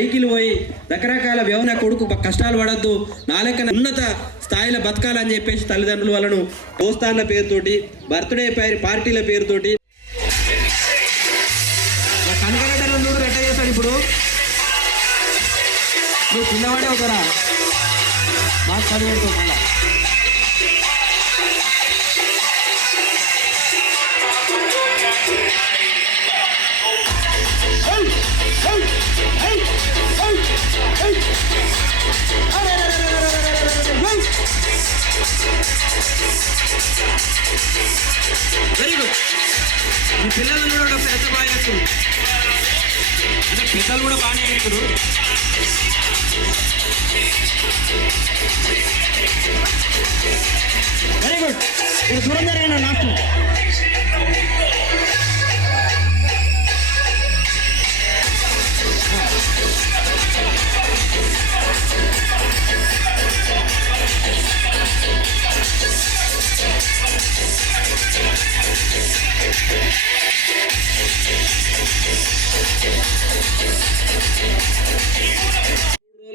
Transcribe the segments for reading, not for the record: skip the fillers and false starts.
Cycle పోయి రకరకాల వ్యవసాయ కొడుకు కష్టాలు పడద్దు నా లెక్కన ఉన్నత స్థాయిలో బతకాలని చెప్పేసి తల్లిదండ్రులు వాళ్ళను దోస్తాన్ల పేరుతోటి బర్త్డే పార్టీల పేరుతోటి కనకరెడ్డి రెట్ట చేస్తాడు. ఇప్పుడు నువ్వు పిల్లవాడే అవుతారా మాకు చదివేస్తావు మళ్ళా వెరీ గుడ్. మీ పిల్లలు కూడా పెద్ద బాగా చేస్తారు అంటే పిల్లలు కూడా బాగానే చేస్తారు. Very good. ఇది దూరం జరిగిన లాస్ట్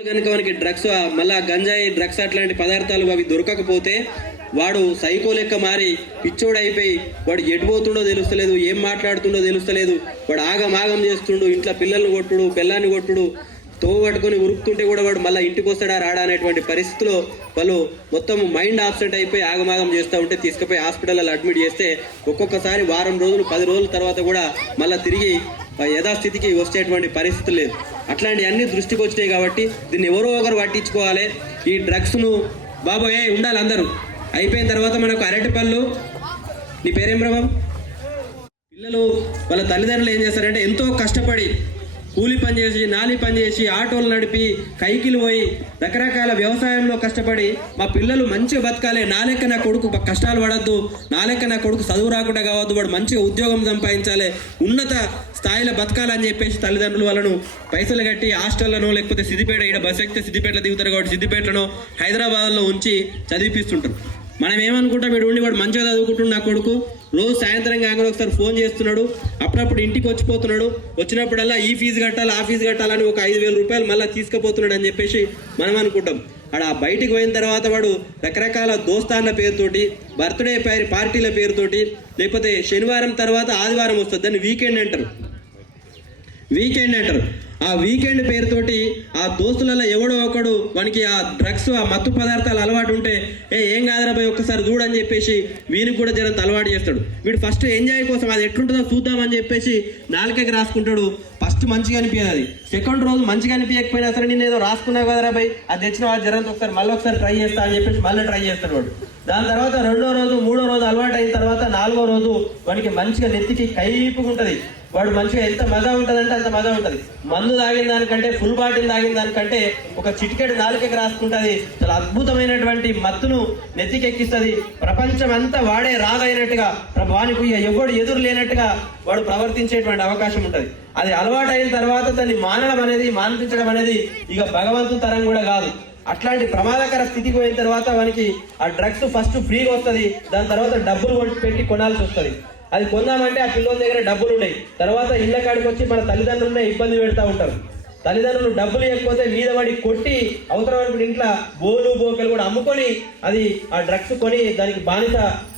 కనుక మనకి డ్రగ్స్ మళ్ళా గంజాయి డ్రగ్స్ అట్లాంటి పదార్థాలు అవి దొరకకపోతే వాడు సైకో లెక్క మారి పిచ్చోడు అయిపోయి వాడు ఎటుపోతుండో తెలుస్తలేదు, ఏం మాట్లాడుతుండో తెలుస్తలేదు, వాడు ఆగం చేస్తుండు, ఇంట్లో పిల్లల్ని కొట్టుడు పిల్లాన్ని కొట్టుడు తోవ పట్టుకొని ఉరుకుతుంటే కూడా వాడు మళ్ళీ ఇంటికి వస్తాడా రాడా అనేటువంటి పరిస్థితిలో వాళ్ళు మొత్తం మైండ్ ఆబ్సెంట్ అయిపోయి ఆగమాగం చేస్తూ ఉంటే తీసుకుపోయి హాస్పిటల్లో అడ్మిట్ చేస్తే ఒక్కొక్కసారి వారం రోజులు 10 రోజుల తర్వాత కూడా మళ్ళీ తిరిగి యథాస్థితికి వచ్చేటువంటి పరిస్థితి లేదు. అట్లాంటివన్నీ దృష్టికి వచ్చినాయి కాబట్టి దీన్ని ఎవరో ఒకరు పట్టించుకోవాలి. ఈ డ్రగ్స్ను బాబోయే ఉండాలి అందరూ. అయిపోయిన తర్వాత మనకు అరటిపళ్ళు, నీ పేరేం ప్రభావం, పిల్లలు వాళ్ళ తల్లిదండ్రులు ఏం చేస్తారంటే ఎంతో కష్టపడి కూలి పని చేసి నాలి పని చేసి ఆటోలు నడిపి కైకిలు పోయి రకరకాల వ్యవసాయంలో కష్టపడి మా పిల్లలు మంచిగా బతకాలి, నా లెక్క నా కొడుకు కష్టాలు పడద్దు, నా లెక్క నా కొడుకు చదువు రాకుండా కావద్దు, వాడు మంచిగా ఉద్యోగం సంపాదించాలి, ఉన్నత స్థాయిలో బతకాలని చెప్పేసి తల్లిదండ్రులు వాళ్ళను పైసలు కట్టి హాస్టల్లోనో లేకపోతే సిద్దిపేట ఇక్కడ బస్ ఎక్కితే సిద్దిపేటలో దిగుతారు కాబట్టి సిద్దిపేటలోనో హైదరాబాద్లో ఉంచి చదివిపిస్తుంటారు. మనం ఏమనుకుంటాం, వీడు ఉండి వాడు మంచిగా చదువుకుంటున్నాడు నా కొడుకు, రోజు సాయంత్రం కాగానే ఒకసారి ఫోన్ చేస్తున్నాడు, అప్పుడప్పుడు ఇంటికి వచ్చిపోతున్నాడు, వచ్చినప్పుడల్లా ఈ ఫీజు కట్టాలి ఆ ఫీజు కట్టాలని ఒక 5,000 రూపాయలు మళ్ళీ తీసుకుపోతున్నాడు అని చెప్పేసి మనం అనుకుంటాం. ఆ బయటికి పోయిన తర్వాత వాడు రకరకాల దోస్తాన్ల పేరుతోటి బర్త్డే పార్టీల పేరుతోటి లేకపోతే శనివారం తర్వాత ఆదివారం వస్తుంది, దాన్ని వీకెండ్ అంటారు. ఆ వీకెండ్ పేరుతోటి ఆ దోస్తులలో ఎవడో ఒకడు వానికి ఆ డ్రగ్స్ ఆ మత్తు పదార్థాలు అలవాటు ఉంటే ఏం కాదురా భయ్ ఒక్కసారి చూడని చెప్పేసి వీనికి కూడా జరంత అలవాటు చేస్తాడు. వీడు ఫస్ట్ ఎంజాయ్ కోసం అది ఎట్లుంటుందో చూద్దామని చెప్పేసి నాలుకకి రాసుకుంటాడు. ఫస్ట్ మంచిగా అనిపించదు, అది సెకండ్ రోజు మంచిగా అనిపించకపోయినా సరే నేను ఏదో రాసుకున్నావు కదరా భయ్ అది తెచ్చిన వాళ్ళు జరంత ఒకసారి మళ్ళీ ఒకసారి ట్రై చేస్తా అని చెప్పేసి మళ్ళీ ట్రై చేస్తాడు వాడు. దాని తర్వాత 2వ రోజు 3వ రోజు అలవాటు అయిన తర్వాత 4వ రోజు వానికి మంచిగా నెత్తికి కైపుగా ఉంటుంది, వాడు మంచిగా ఎంత మజా ఉంటుందంటే అంత మజా ఉంటుంది. మందు తాగిన దానికంటే ఫుల్ బాటిల్ తాగిన దానికంటే ఒక చిటికెడు నాలుకకి రాసుకుంటుంది. చాలా అద్భుతమైనటువంటి మత్తును నెత్తికెక్కిస్తుంది. ప్రపంచం అంతా వాడే రాగైనట్టుగా వానికి ఎవడు ఎదురు లేనట్టుగా వాడు ప్రవర్తించేటువంటి అవకాశం ఉంటుంది. అది అలవాటు అయిన తర్వాత దాన్ని మాన్పించడం అనేది ఇక భగవంతుని తరం కూడా కాదు. అట్లాంటి ప్రమాదకర స్థితికి పోయిన తర్వాత వానికి ఆ డ్రగ్స్ ఫస్ట్ ఫ్రీగా వస్తుంది, దాని తర్వాత డబ్బులు పెట్టి కొనాల్సి వస్తుంది. అది కొందామంటే ఆ పిల్లల దగ్గర డబ్బులు ఉన్నాయి, తర్వాత ఇళ్ళ కాడికి వచ్చి మన తల్లిదండ్రులనే ఇబ్బంది పెడతా ఉంటారు. తల్లిదండ్రులు డబ్బులు ఇవ్వకపోతే మీద పడి కొట్టి అవసరమైన ఇంట్లో బోకలు కూడా అమ్ముకొని అది ఆ డ్రగ్స్ కొని దానికి బానిస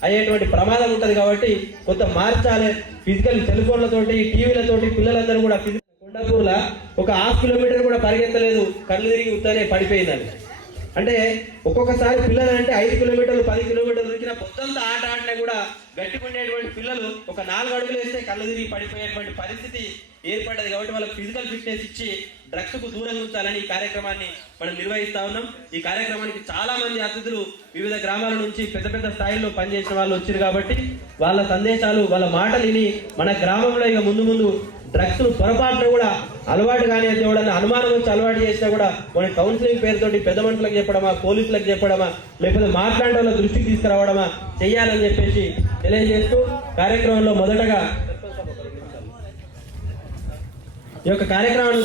అయ్యేటువంటి ప్రమాదం ఉంటుంది. కాబట్టి కొంత మార్చాలి. ఫిజికల్ సెల్ ఫోన్లతోటి టీవీలతోటి పిల్లలందరూ కూడా కొండాపూర్లో ఒక 1/2 కిలోమీటర్ కూడా పరిగెత్తలేదు, కళ్ళు తిరిగి ఉత్తనే పడిపోయిందని. అంటే ఒక్కొక్కసారి పిల్లలు అంటే 5 కిలోమీటర్లు 10 కిలోమీటర్లు ఉరికిన పొద్దుంతా ఆట ఆడినా కూడా గట్టికుండేటువంటి పిల్లలు ఒక 4 అడుగులు వేస్తే కళ్ళు తిరిగి పడిపోయేటువంటి పరిస్థితి ఏర్పడ్డది. కాబట్టి వాళ్ళకి ఫిజికల్ ఫిట్నెస్ ఇచ్చి డ్రగ్స్ కు దూరంగా ఉంచాలని ఈ కార్యక్రమాన్ని మనం నిర్వహిస్తా ఉన్నాం. ఈ కార్యక్రమానికి చాలా మంది అతిథులు వివిధ గ్రామాల నుంచి పెద్ద పెద్ద స్థాయిలో పనిచేసిన వాళ్ళు వచ్చారు. కాబట్టి వాళ్ళ సందేశాలు వాళ్ళ మాటలు విని మన గ్రామంలో ఇక ముందు డ్రగ్స్ పొరపాటున కూడా అలవాటు కానీ ఎవడన్నా అనుమానం వచ్చి అలవాటు చేసినా కూడా మన కౌన్సిలింగ్ పేరుతోటి పెద్ద మనుషులకు చెప్పడమా, పోలీసులకు చెప్పడమా, లేకపోతే మాట్లాడే వాళ్ళ దృష్టికి తీసుకురావడమా చెయ్యాలని చెప్పేసి తెలియజేస్తూ కార్యక్రమంలో మొదటగా ఈ యొక్క కార్యక్రమాన్ని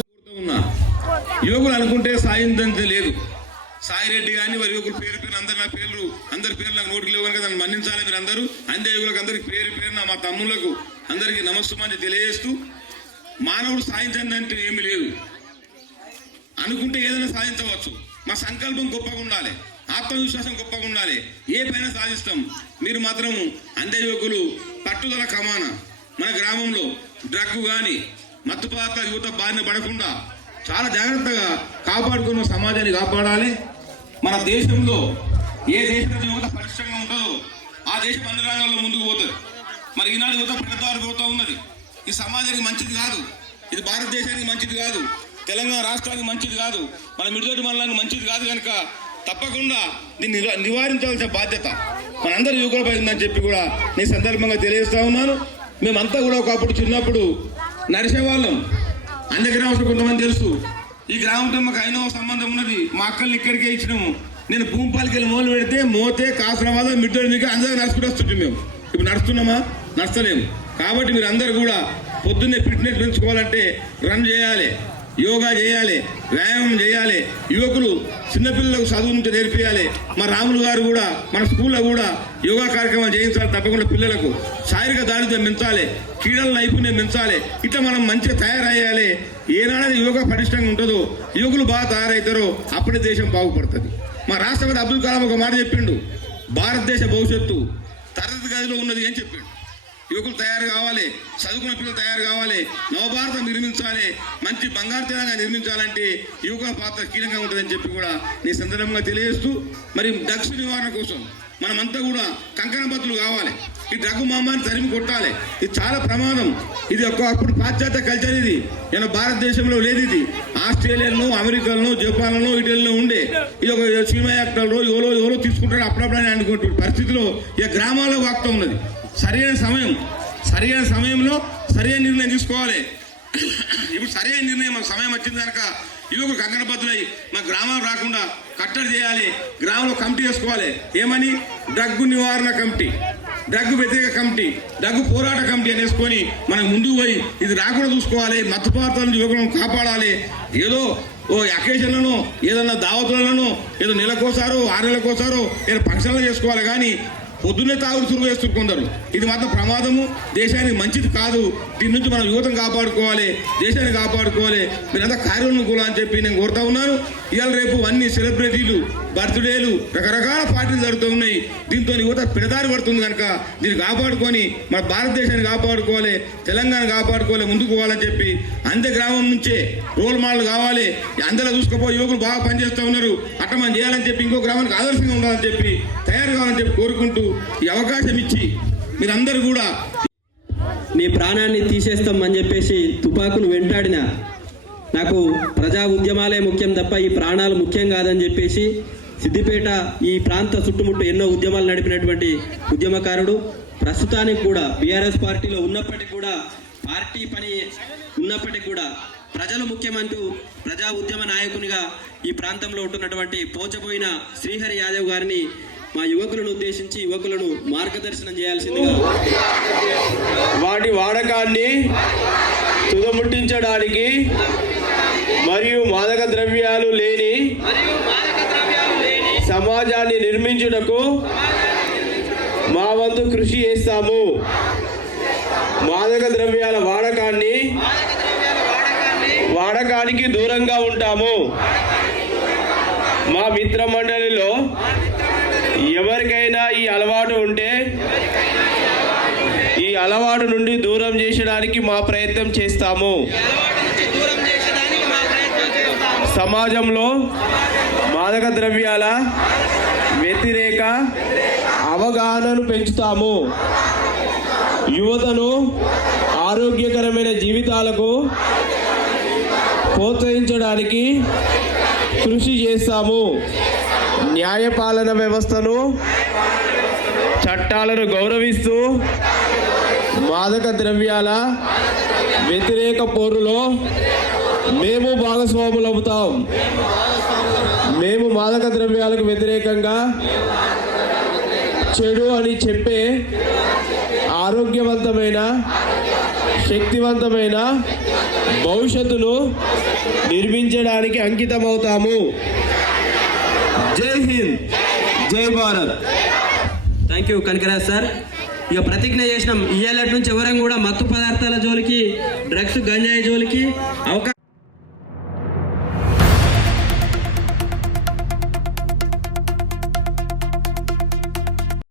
యువకులు అనుకుంటే సాయించే లేదు. సాయిరెడ్డి కానీ వారి యువకులు పేరు అందరి పేర్లు నాకు నోటికి లేవు కనుక దాన్ని మన్నించాలి. మీరు అందరూ అందే యువకులకు అందరికి పేరు మా తమ్ముళ్లకు అందరికీ నమస్సుమాన్ని తెలియజేస్తూ మానవుడు సాధించండి అంటే ఏమి లేదు. అనుకుంటే ఏదైనా సాధించవచ్చు. మా సంకల్పం గొప్పగా ఉండాలి, ఆత్మవిశ్వాసం గొప్పగా ఉండాలి, ఏ పైన సాధిస్తాం. మీరు మాత్రం అందే యువకులు పట్టుదల కమాన మన గ్రామంలో డ్రగ్ కానీ మత్తు పదార్థాల యువత బారిన పడకుండా చాలా జాగ్రత్తగా కాపాడుకున్న సమాజాన్ని కాపాడాలి. మన దేశంలో ఏ దేశంలో యువత పరిశ్రమ ఉంటుందో ఆ దేశం అన్ని రంగాల్లో ముందుకు పోతుంది. మరి ఈనాడు యువత ప్రగతిదారి పోతా ఉన్నది. ఈ సమాజానికి మంచిది కాదు, ఇది భారతదేశానికి మంచిది కాదు, తెలంగాణ రాష్ట్రానికి మంచిది కాదు, మన మిడిదొడ్డి మండలానికి మంచిది కాదు. కనుక తప్పకుండా దీన్ని నివారించాల్సిన బాధ్యత మనందరి యువకులపై ఉందని చెప్పి కూడా నేను సందర్భంగా తెలియజేస్తా ఉన్నాను. మేమంతా కూడా ఒకప్పుడు చిన్నప్పుడు నడిచేవాళ్ళం. అన్ని గ్రామాలకు కొంతమంది తెలుసు. ఈ గ్రామంతో మాకు అయిన సంబంధం ఉన్నది. మా అక్కల్ని ఇక్కడికే ఇచ్చినాము. నేను భూమిపాలకి వెళ్ళి మొదలు పెడితే మోతే కాసరవాద మిడ్డోడి మీకు అందరూ నడుచుకుంటూ వస్తుంటాం. మేము ఇప్పుడు నడుస్తున్నామా? నడుస్తలేము. కాబట్టి మీరు అందరూ కూడా పొద్దున్నే ఫిట్నెస్ పెంచుకోవాలంటే రన్ చేయాలి, యోగా చేయాలి, వ్యాయామం చేయాలి. యువకులు చిన్నపిల్లలకు చదువు నుంచి నేర్పియాలి. మా రాములు గారు కూడా మన స్కూల్లో కూడా యోగా కార్యక్రమాలు చేయించాలి. తప్పకుండా పిల్లలకు శారీరక దాడిద్ర్యం పెంచాలి, క్రీడల నైపుణ్యం పెంచాలి. ఇట్లా మనం మంచిగా తయారయ్యాలి. ఏనాడైతే యోగా పటిష్టంగా ఉంటుందో, యువకులు బాగా తయారవుతారో అప్పుడే దేశం బాగుపడుతుంది. మా రాష్ట్రపతి అబ్దుల్ కలాం ఒక మాట చెప్పిండు, భారతదేశ భవిష్యత్తు తరగతి గదిలో ఉన్నది అని చెప్పిండు. యువకులు తయారు కావాలి, చదువుకున్న పిల్లలు తయారు కావాలి, నవభారతం నిర్మించాలి, మంచి బంగారు తెలంగాణ నిర్మించాలంటే యువకుల పాత్ర కీలకంగా ఉంటుందని చెప్పి కూడా నేను సందర్భంగా తెలియజేస్తూ, మరి డ్రగ్స్ నివారణ కోసం మనమంతా కూడా కంకణబద్దులు కావాలి. ఈ డ్రగ్ మహమ్మారిని తరిమి కొట్టాలి. ఇది చాలా ప్రమాదం. ఇది అప్పుడు పాశ్చాత్య కల్చర్. ఇది ఇలా భారతదేశంలో లేదు. ఇది ఆస్ట్రేలియాలో, అమెరికాలో, జపాన్లో, ఇటలీలో ఉండే. ఇది ఒక సినిమా యాక్టర్లో ఎవరో తీసుకుంటాడు అప్పుడప్పుడు అనుకుంటున్న పరిస్థితిలో ఇక గ్రామాల్లో వాక్తా ఉన్నది. సరైన సమయంలో సరైన నిర్ణయం తీసుకోవాలి. ఇప్పుడు సరైన నిర్ణయం మన సమయం వచ్చింది కనుక యువకులు కంకణబద్దులై మా గ్రామం రాకుండా కట్టడి చేయాలి. గ్రామంలో కమిటీ వేసుకోవాలి. ఏమని? డ్రగ్ నివారణ కమిటీ, డ్రగ్ వ్యతిరేక కమిటీ, డ్రగ్ పోరాట కమిటీ అని వేసుకొని మనం ముందుకు పోయి ఇది రాకుండా చూసుకోవాలి. మత్తు పదార్థాల నుంచి యువకులను కాపాడాలి. ఏదో ఓ అకేషన్లను, ఏదన్నా దావతులను ఏదో నెలకోసారో 6 నెలలకోసారో ఏదో ఫంక్షన్లు చేసుకోవాలి. కానీ పొద్దున్నే తాగుడు చురుగు వేస్తారు కొందరు. ఇది మాత్రం ప్రమాదము, దేశానికి మంచిది కాదు. దీని నుంచి మనం యువతను కాపాడుకోవాలి, దేశాన్ని కాపాడుకోవాలి. మీరంతా కార్యోన్ముఖులు అని చెప్పి నేను కోరుతా ఉన్నాను. ఇవాళ రేపు అన్ని సెలబ్రిటీలు, బర్త్డేలు, రకరకాల పార్టీలు జరుగుతూ ఉన్నాయి. దీంతో యువత పిడదారి పడుతుంది. కనుక దీన్ని కాపాడుకొని మన భారతదేశాన్ని కాపాడుకోవాలి, తెలంగాణ కాపాడుకోవాలి, ముందుకు పోవాలని చెప్పి అందే గ్రామం నుంచే రోల్ మోడల్ కావాలి. అందరూ చూసుకోపోయి యువకులు బాగా పనిచేస్తూ ఉన్నారు, అట్లా మనం చేయాలని చెప్పి ఇంకో గ్రామానికి ఆదర్శంగా ఉండాలని చెప్పి తయారు కావాలని చెప్పి కోరుకుంటూ ఈ అవకాశం ఇచ్చి మీరందరూ కూడా నీ ప్రాణాన్ని తీసేస్తాం అని చెప్పేసి తుపాకును వెంటాడిన నాకు ప్రజా ఉద్యమాలే ముఖ్యం తప్ప ఈ ప్రాణాలు ముఖ్యం కాదని చెప్పేసి సిద్దిపేట ఈ ప్రాంత చుట్టుముట్టు ఎన్నో ఉద్యమాలు నడిపినటువంటి ఉద్యమకారుడు, ప్రస్తుతానికి కూడా బీఆర్ఎస్ పార్టీలో ఉన్నప్పటికీ కూడా, పార్టీ పని ఉన్నప్పటికీ కూడా ప్రజలు ముఖ్యమంటూ ప్రజా ఉద్యమ నాయకునిగా ఈ ప్రాంతంలో ఉంటున్నటువంటి పోచపోయిన శ్రీహరి యాదవ్ గారిని మా యువకులను ఉద్దేశించి యువకులను మార్గదర్శనం చేయాల్సిందిగా. వాటి వాడకాన్ని తుదముట్టించడానికి మరియు మాదక ద్రవ్యాలు లేని సమాజాన్ని నిర్మించుటకు మా వంతు కృషి చేస్తాము. మాదక ద్రవ్యాల వాడకానికి దూరంగా ఉంటాము. మా మిత్ర మండలిలో ఎవరికైనా ఈ అలవాటు ఉంటే ఈ అలవాటు నుండి దూరం చేసడానికి మా ప్రయత్నం చేస్తాము. సమాజంలో మాదక ద్రవ్యాల వ్యతిరేక అవగాహనను పెంచుతాము. యువతను ఆరోగ్యకరమైన జీవితాలకు ప్రోత్సహించడానికి కృషి చేస్తాము. న్యాయపాలన వ్యవస్థను, చట్టాలను గౌరవిస్తూ మాదక ద్రవ్యాల వ్యతిరేక పోరులో మేము భాగస్వాములవుతాం. మేము మాదక ద్రవ్యాలకు వ్యతిరేకంగా చెడు అని చెప్పే ఆరోగ్యవంతమైన, శక్తివంతమైన భవిష్యత్తును నిర్మించడానికి అంకితమవుతాము. జై హింద్, జై Bharat. Thank you Kanakaraj sir. ఇక ప్రతిజ్ఞ చేసినాం, ఇయ్యాలటి నుంచి ఎవరైనా కూడా మత్తు పదార్థాల జోలికి, డ్రగ్స్ గంజాయి జోలికి అవకాశం